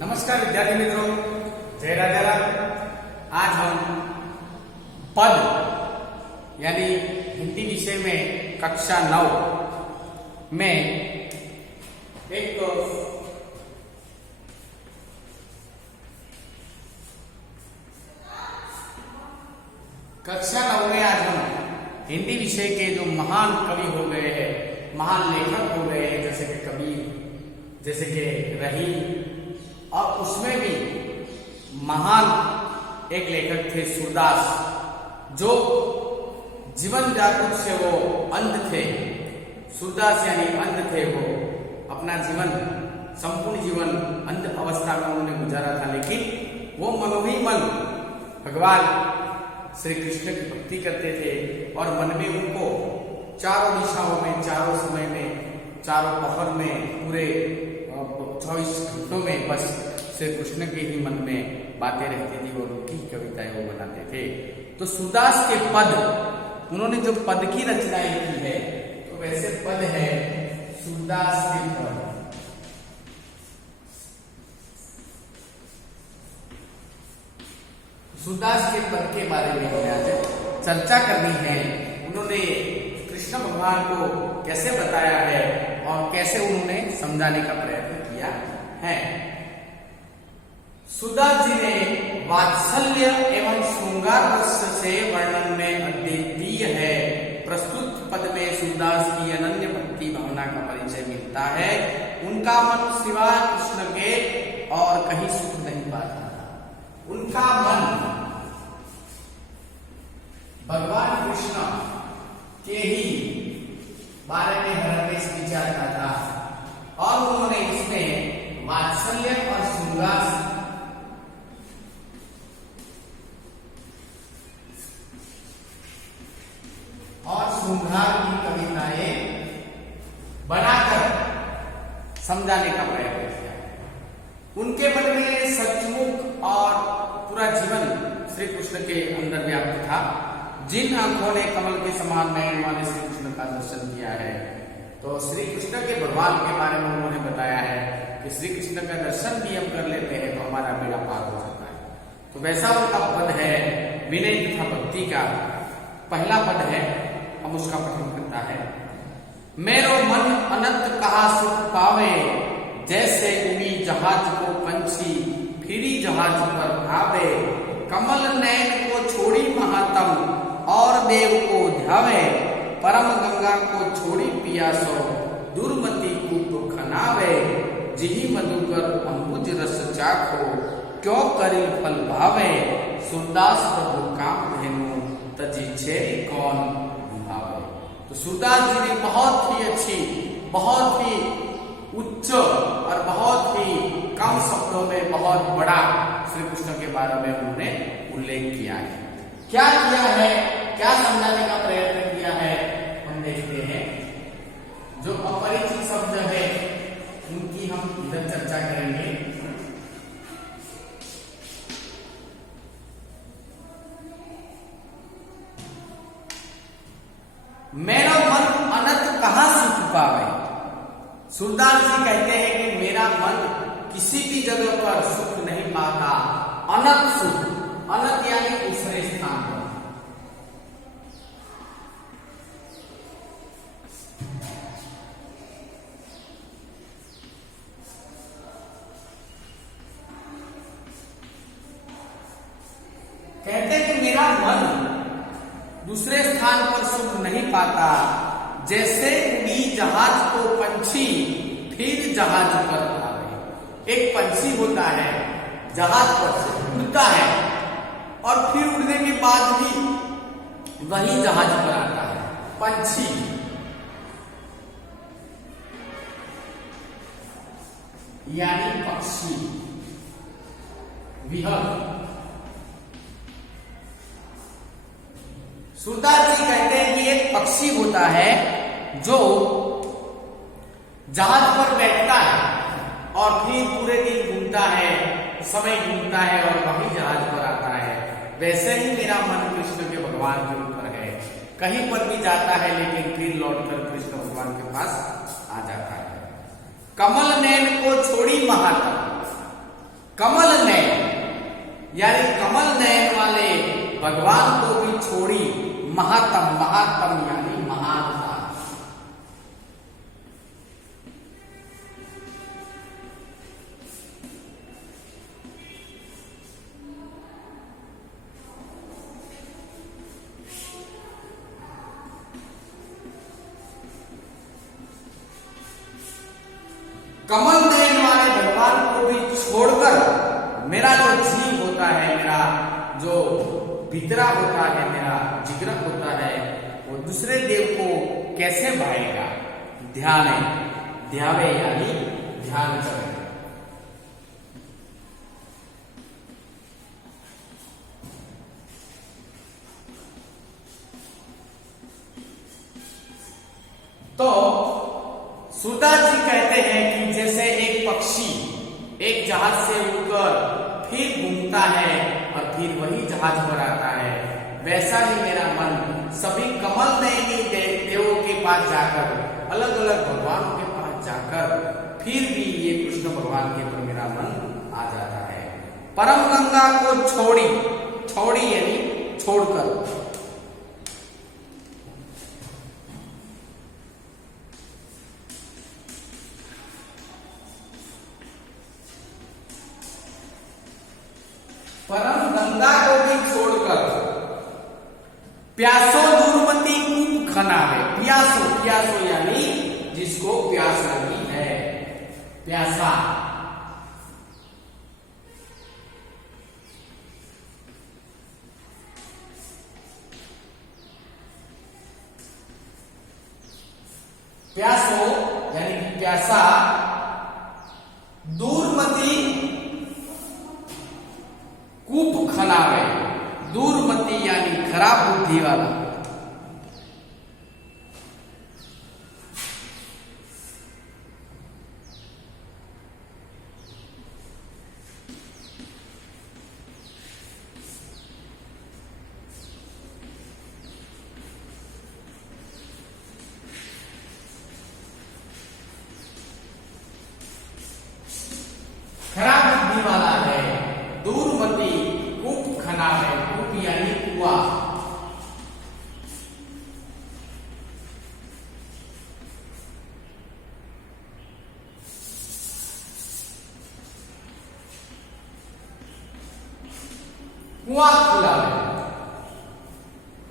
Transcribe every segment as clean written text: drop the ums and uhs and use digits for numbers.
नमस्कार विद्यार्थी मित्रों, जय राजा राम। आज हम पद यानी हिंदी विषय में कक्षा 9 में एक कक्षा 9 में आज हम हिंदी विषय के जो महान कवि हो गए हैं, महान लेखक हो गए हैं, जैसे कि कबीर, जैसे कि रहीम, और उसमें भी महान एक लेखक थे सूरदास, जो जीवन जागरूक से वो अंध थे। सूरदास यानी अंध थे। वो अपना जीवन, संपूर्ण जीवन अंध अवस्था में उन्होंने गुजारा था, लेकिन वो मनो ही मन भगवान श्री कृष्ण की भक्ति करते थे और मन में उनको चारों दिशाओं में, चारों समय में, चारों पहर में, पूरे 24 घंटों में बस श्री कृष्ण के ही मन में बातें रहती थी और उनकी कविताएं वो बनाते थे। तो सूरदास के पद, उन्होंने जो पद की रचनाएं की है, तो वैसे पद है सूरदास के पद। सूरदास के पद के बारे में हमें आज चर्चा करनी है। उन्होंने कृष्ण भगवान को कैसे बताया है और कैसे उन्होंने समझाने का प्रयत्न किया है। सूरदास जी ने वात्सल्य एवं श्रृंगार रस से वर्णन में अद्वितीय है। प्रस्तुत पद में सूरदास की अनन्य भक्ति भावना का परिचय मिलता है। उनका मन सिवाय कृष्ण के और कहीं सुख नहीं पाता। उनका मन भगवान कृष्ण के ही बारे में हरमेश विचार का था और उन्होंने इसमें वात्सल्य और श्रृंगार की कविताएं बनाकर समझाने का प्रयत्न किया। उनके मन में सचमुच और पूरा जीवन श्री कृष्ण के अंदर व्याप्त था। जिन आंखों ने कमल के समान नयन वाले श्री कृष्ण का दर्शन किया है, तो श्री कृष्ण के भगवान के बारे में उन्होंने बताया है कि श्री कृष्ण का दर्शन भी हम कर लेते हैं तो हमारा बेड़ा पार हो जाता है। तो वैसा उनका पद है विनय तथा भक्ति का। पहला पद है, हम उसका पठन करता है। मेरो मन अनंत कहा सुख पावे, जैसे उड़ी जहाज को पंछी फिरी जहाज पर भावे। कमल नयन को छोड़ी महातम और देव को ध्यावे। परम गंगा को छोड़ी पियासो दुर्मति कूप खनावे। जिहि मधुकर अम्बुज रस चाखो, क्यों करी फल भावे। सूरदास प्रभु काम धेनु, तजी छेरी कौन भावे। तो सूरदास जी ने बहुत ही अच्छी, बहुत ही उच्च और बहुत ही कम शब्दों में बहुत बड़ा श्री कृष्ण के बारे में उन्होंने उल्लेख किया है। क्या किया है, क्या समझाने का प्रयत्न किया है, हम देखते हैं। जो अपरिचित शब्द है उनकी हम इधर चर्चा करेंगे। मेरा मन अनंत कहां सुख पावे। सूरदास जी कहते हैं कि मेरा मन किसी भी जगह पर सुख नहीं पाता। अनंत सुख, अनंत यानी दूसरे स्थान पर। कहते हैं कि मेरा मन दूसरे स्थान पर सुख नहीं पाता। जैसे उड़ी जहाज को पंछी फिर जहाज पर आवे। एक पंछी होता है, जहाज पर से उड़ता है और फिर उड़ने के बाद भी वही जहाज पर आता है। पंछी यानी पक्षी, विहंग। सूरदास जी कहते हैं कि एक पक्षी होता है जो जहाज पर बैठता है और फिर पूरे दिन घूमता है, समय घूमता है और वही जहाज पर आता है। वैसे ही मेरा मन कृष्ण के भगवान के ऊपर है। कहीं पर भी जाता है लेकिन फिर लौटकर कृष्ण भगवान के पास आ जाता है। कमल नैन को छोड़ी महातम, कमल नयन यानी कमल नयन वाले भगवान को भी छोड़ी महात्म महात्म यानी महान था। कमल नयन वाले भगवान को भी छोड़कर मेरा जो जीव होता है, मेरा जो भीतरा होता है, मेरा जिगरा होता है, वो दूसरे देव को कैसे भाएगा? ध्यान ध्यावे यानी ध्यान करें। तो सुधा जी कहते हैं कि जैसे एक पक्षी एक जहाज से उड़कर फिर घूमता है और फिर वही जहाज पर आता है, वैसा ही मेरा मन सभी कमल नयनी देवों के पास जाकर, अलग अलग भगवानों के पास जाकर फिर भी ये कृष्ण भगवान के ऊपर मेरा मन आ जाता है। परम गंगा को छोड़ी यानी छोड़कर। परम गंगा को भी छोड़कर प्यासो दूरमती कूप खनावे। प्यासो यानी जिसको प्यास लगी है, प्यासा। प्यासो यानी प्यासा दूरमती कूप खनावे। दूरमती यानी खराब बुद्धि वाला। खराब बुद्धि वाला है। दूरमती कूप खनावे। कूप यानी कुआं। कुआं खुला है।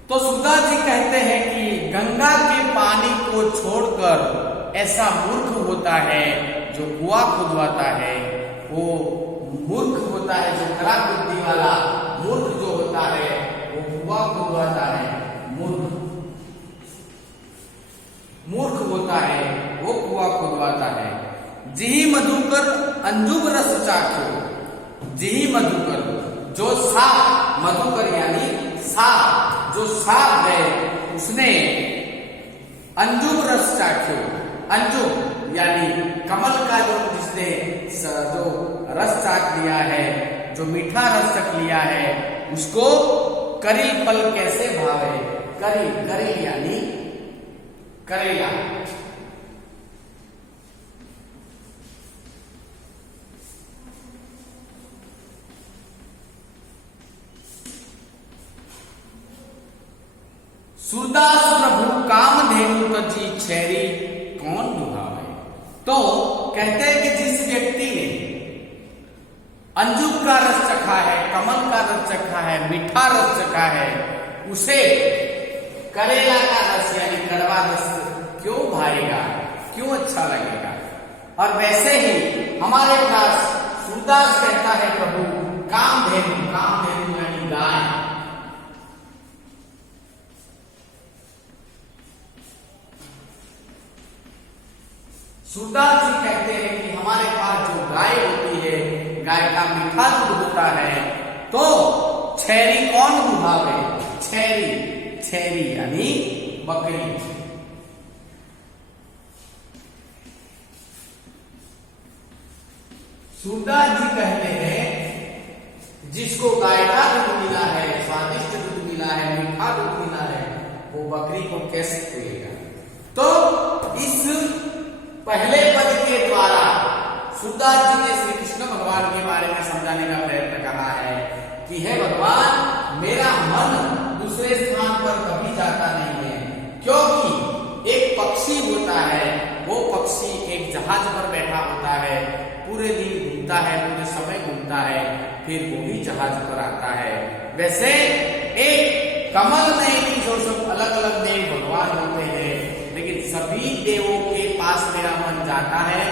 तो सुधा जी कहते हैं कि गंगा के पानी को छोड़कर ऐसा मूर्ख होता है जो कुआं खुदवाता है, वो मूर्ख होता है, जो खराब बुद्धि वाला मूर्ख जो होता है वो कुआं खुदवाता है। मूर्ख होता है वो कुआं खुदवाता है। जिही मधुकर अंजुम रस चाखो। जिही मधुकर जो साप, मधुकर यानी साप, जो साप है उसने अंजुम रस चाखो। अंजुम यानी कमल का जिसने जो रस चाख लिया है, जो मीठा रस चख लिया है, उसको करी फल कैसे भावे। करी यानी करेला। सूरदास प्रभु कामधेनु तजी छैरी कौन दुहावे। तो कहते हैं कि जिस व्यक्ति ने अंजुम का रस चखा है, कमल का रस चखा है, मीठा रस चखा है, उसे करेला का रस यानी कड़वा रस क्यों भाएगा, क्यों अच्छा लगेगा। और वैसे ही हमारे पास सूरदास कहता है प्रभु कामधेनु यानी गाय। सूरदास जी कहते हैं कि हमारे पास जो गाय होती है, गाय का मीठा दूध होता है, तो छैरी कौन दुहावे। छैरी यानी बकरी। सूरदास जी कहते हैं जिसको गाय का दूध मिला है, स्वादिष्ट दूध मिला है, मीठा दूध मिला है, वो बकरी को कैसे पिएगा। तो इस पहले पद के द्वारा सूरदास जी ने श्री कृष्ण भगवान के बारे में समझा समझाने का प्रयत्न करा है कि हे भगवान, मेरा मन दूसरे स्थान पर कभी जाता नहीं है, क्योंकि एक पक्षी होता है, वो पक्षी एक जहाज पर बैठा होता है, पूरे दिन घूमता है, पूरे समय घूमता है, फिर वो भी जहाज पर आता है। वैसे एक कमल में जो सब अलग अलग देव भगवान होते हैं, लेकिन सभी देवों के पास मेरा मन जाता है,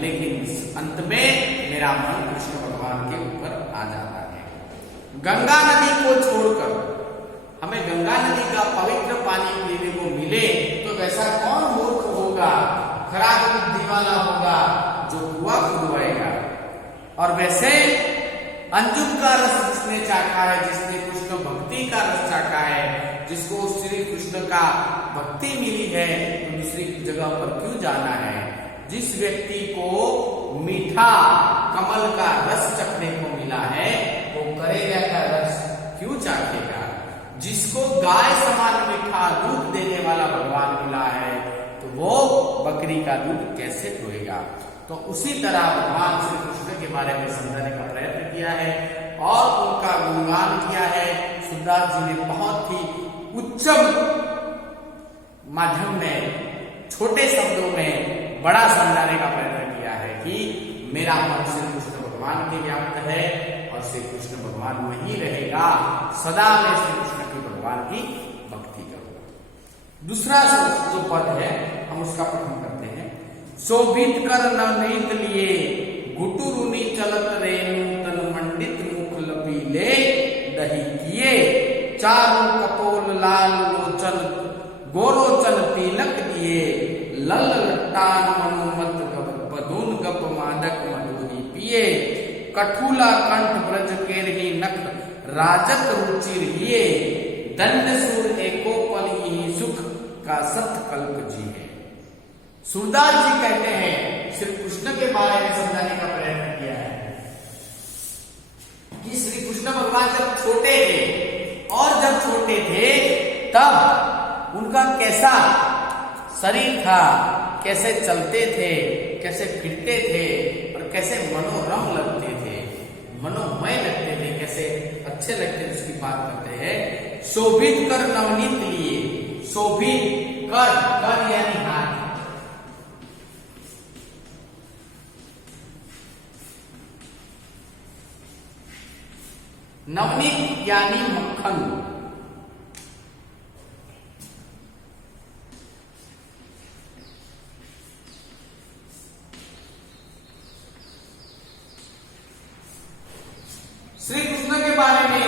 लेकिन अंत में मेरा मन कृष्ण भगवान के ऊपर आ जाता है। गंगा नदी को छोड़कर हमें गंगा नदी का पवित्र पानी पीने को मिले तो वैसा कौन मूर्ख होगा, खराब बुद्धि वाला होगा जो कुआं खुदवाएगा। और वैसे अंजुम का रस जिसने चाखा है, जिसने कृष्ण भक्ति का रस चाखा है, जिसको श्री कृष्ण का भक्ति मिली है, तो दूसरी जगह पर क्यों जाना है। जिस व्यक्ति को मीठा कमल का रस चखने को मिला है, वो करेगा का रस क्यों चाखेगा। जिसको गाय समान मीठा दूध देने वाला भगवान मिला है, तो वो बकरी का दूध कैसे पिएगा। तो उसी तरह भगवान श्री कृष्ण के बारे में समझाने का प्रयत्न किया है और उनका गुणगान किया है। सुखदास जी ने बहुत ही उच्चम माध्यम में, छोटे शब्दों में बड़ा समझाने का प्रयत्न किया है कि मेरा मन श्री कृष्ण भगवान के व्याप्त है और श्री कृष्ण भगवान में ही रहेगा, सदा मैं श्री कृष्ण के भगवान की भक्ति करूंगा। दूसरा जो पद है हम उसका पठन करते हैं। शोभित कर नवनीत लिए गुटुरुनी चलत रेणु तन मंडित मुख लपीले दही किए चारु कपोल लाल लोचन गोरोचन तिलक दिए लल लट्टान मनुमत पदून गप मादक मधुही पिए कठूला कंठ ब्रज केरही नख राजत रुचिर हिए दंड सुर एको पल ही सुख का सत कल्प जी है। सूरदास जी कहते हैं, श्री कृष्ण के बारे में समझाने का प्रयत्न किया है कि श्री कृष्ण भगवान जब छोटे थे और जब छोटे थे तब उनका कैसा शरीर था, कैसे चलते थे, कैसे फिरते थे और कैसे मनोरम लगते थे, मनोमय लगते थे, कैसे अच्छे लगते थे, उसकी बात करते हैं। शोभित कर नवनीत लिए, शोभित कर यानी हाथ, नवनीत यानी मक्खन, श्री कृष्ण के बारे में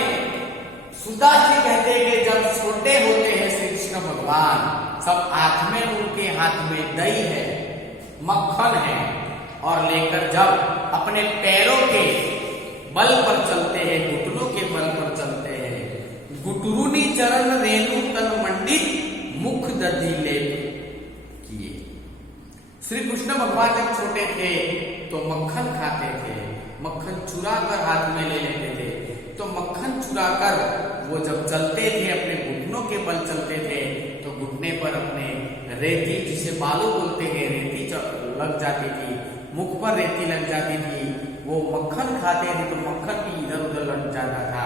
सूरदास जी कहते हैं कि जब छोटे होते हैं श्री कृष्ण भगवान, सब हाथ में, उनके हाथ में दही है, मक्खन है, और लेकर जब अपने पैरों के बल पर चलते हैं, घुटनों के बल पर चलते हैं, गुटुरुनी चरण रेणु तन मंडित मुख दधी लेप किए। श्री कृष्ण भगवान जब छोटे थे तो मक्खन खाते थे, मक्खन चुरा कर हाथ में ले लेते थे, तो मक्खन चुरा कर वो जब चलते थे, अपने घुटनों के बल चलते थे, तो घुटने पर अपने रेती, जिसे बालू बोलते हैं, रेती लग जाती थी, मुख पर रेती लग जाती थी, वो मक्खन खाते थे तो मक्खन भी इधर उधर लग जाता था।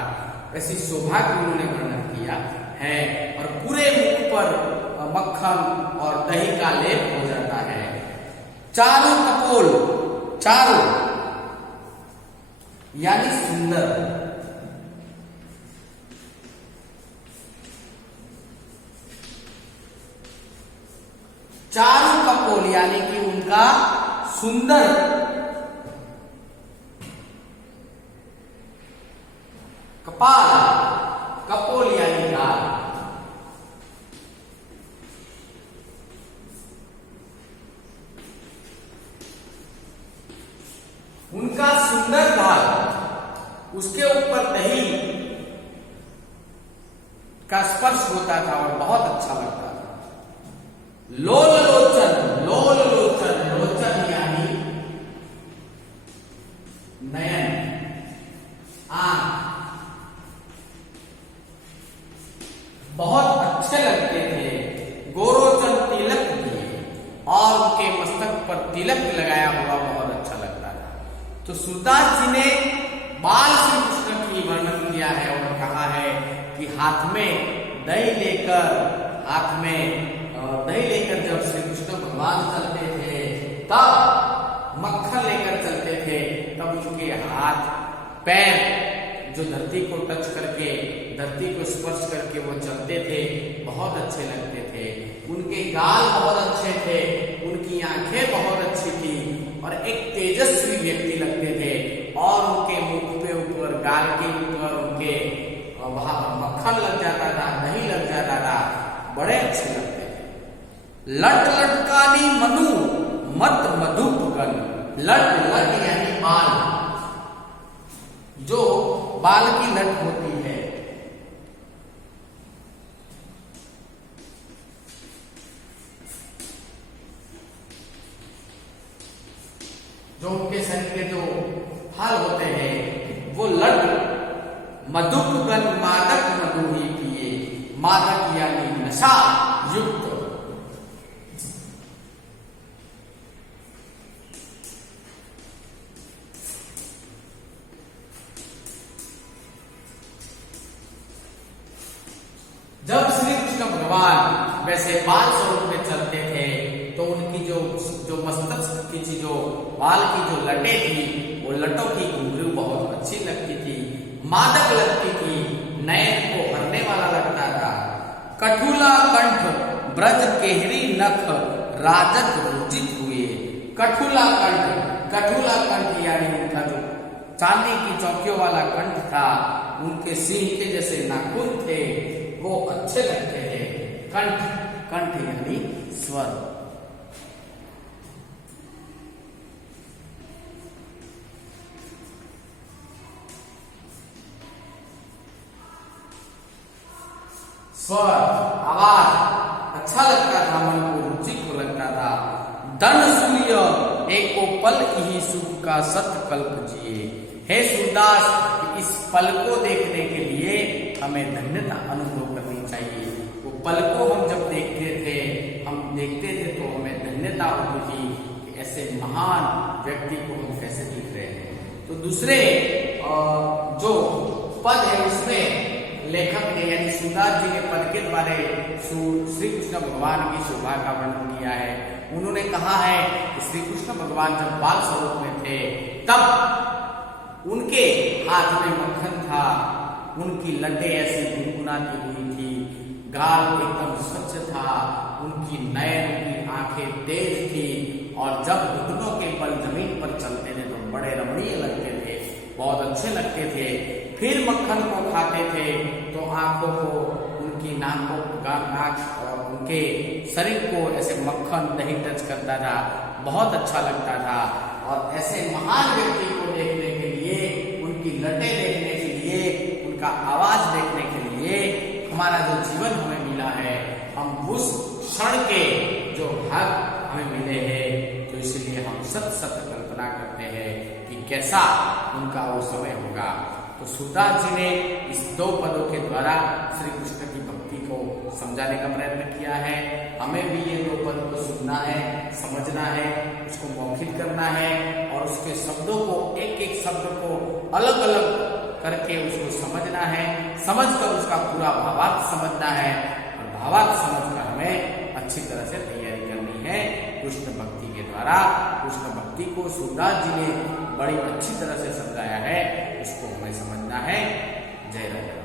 ऐसी शोभा की उन्होंने वर्णन किया है और पूरे मुख पर मक्खन और दही का लेप हो जाता है। चारों कपोल, चारों यानी सुंदर, चारों कपोल यानी कि उनका सुंदर कपाल, कपोल यानी गाल, उनका सुंदर गाल, उसके ऊपर दही का स्पर्श होता था और बहुत अच्छा लगता था। लोल लोचन, लोल लोचन, लोचन यानी नयन, आंख, बहुत अच्छे लगते थे। गोरोचन तिलक दिए और उनके मस्तक पर तिलक लगाया हुआ बहुत अच्छा लगता था। तो सूरदास जी ने बाल श्री कृष्ण की वर्णन किया है और कहा है कि हाथ में दही लेकर जब श्री कृष्ण भगवान चलते थे, तब मक्खन लेकर चलते थे, तब उनके हाथ पैर जो धरती को टच करके, धरती को स्पर्श करके वो चलते थे, बहुत अच्छे लगते थे। उनके गाल बहुत अच्छे थे, उनकी आंखें बहुत अच्छी थी और एक तेजस्वी व्यक्ति लगते थे। और उनके मुख पे ऊपर, गाल के ऊपर उनके वहां पर मक्खन लग जाता था, दही लग जाता था, बड़े अच्छे लगते थे। लट लटकानी मनु मत मधुपगन। लट लट यानी बाल, जो बाल की लट होती है, जो उनके शरीर के जो फल होते हैं वो लट। मधुपगन मादक मधु ही पिए, मादक यानी नशा युक्त। जब श्री कृष्ण भगवान वैसे बाल स्वरूप में चलते थे तो उनकी जो मस्तक की जो बाल की जो लटें थी, वो लटों की घुंघरू बहुत अच्छी लगती थी, मादक लगती थी, नयन को हरने वाला लगता था। कठुला कंठ ब्रज केहरी नख राजत रुचित हुए। कठुला कंठ यानी उनका जो चांदी की चौकियों वाला कंठ था, उनके सिंह के जैसे नाखून थे, वो अच्छे लगते थे। कंठ यानी स्वर। स्वर आवाज अच्छा लगता था, मन को रुचि को लगता था। दन सूर्य एको पल ही सुख का सत कल्प जिए। हे सूरदास, इस पल को देखने के लिए हमें धन्यता अनुभव करनी चाहिए। वो पल को हम जब देखते थे तो हमें धन्यता होती थी कि ऐसे महान व्यक्ति को हम कैसे देख रहे हैं। तो दूसरे जो पद है उसमें लेखक ने यानी सूरदास जी ने पद के द्वारा श्री कृष्ण भगवान की शोभा का वर्णन किया है। उन्होंने कहा है कि श्री कृष्ण भगवान जब बाल स्वरूप में थे तब उनके हाथ में मक्खन था, उनकी लटें ऐसी गुनगुनाती हुई थी, गाल एकदम स्वच्छ था, उनकी नयन की आंखें तेज थी और जब घुटनों के बल जमीन पर चलते थे तो बड़े रमणीय लगते थे, बहुत अच्छे लगते थे। फिर मक्खन को खाते थे तो आंखों को, उनकी नाक और उनके शरीर को ऐसे मक्खन दही टच करता था, बहुत अच्छा लगता था। और ऐसे महान व्यक्ति को देखने के लिए, उनकी लटें देखने के लिए, उनका आवाज देखने के लिए हमारा जो जीवन हमें मिला है, हम उस क्षण के जो हक हमें मिले हैं, तो इसलिए हम सत कल्पना करते हैं कि कैसा उनका वो समय होगा। तो सूरदास जी ने इस दो पदों के द्वारा श्री कृष्ण की भक्ति को समझाने का प्रयत्न किया है। हमें भी ये दो पद को सुनना है, समझना है, उसको मौखिक करना है और उसके शब्दों को, एक एक शब्द को अलग अलग करके उसको समझना है, समझकर उसका पूरा भावार्थ समझना है और भावार्थ समझकर हमें अच्छी तरह से तैयारी करनी है कृष्ण भक्ति के द्वारा। कृष्ण भक्ति को सूरदास जी ने बड़ी अच्छी तरह से समझाया है, उसको हमें समझना है। जय राम।